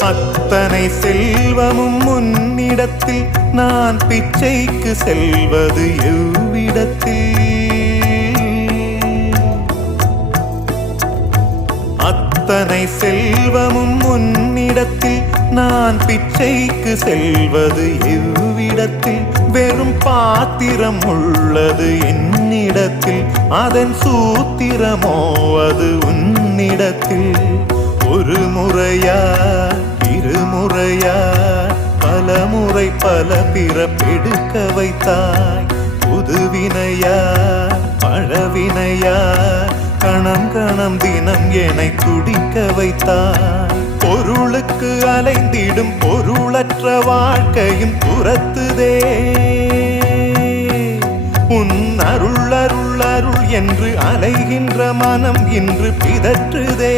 அத்தனை செல்வமும் உன்னிடத்தில் நான் பிச்சைக்கு செல்வது எவ்விடத்தில்? அத்தனை செல்வமும் உன்னிடத்தில் நான் பிச்சைக்கு செல்வது எவ்விடத்தில்? வெறும் பாத்திரம் உள்ளது என்னிடத்தில், அதன் சூத்திரமோ அது உன்னிடத்தில். ஒரு முறையா இருமுறையா பல முறை பல பிறப்பெடுக்க வைத்தாய். புதுவினையா பழவினையா கணம் கணம் தினம் என்னை துடிக்க வைத்தாய். பொருளுக்கு அலைந்திடும் பொருளற்ற வாழ்க்கையும் துரத்துதே. உன் அருள் அருள் அருள் என்று அலைகின்ற மனம் இன்று பிதற்றுதே.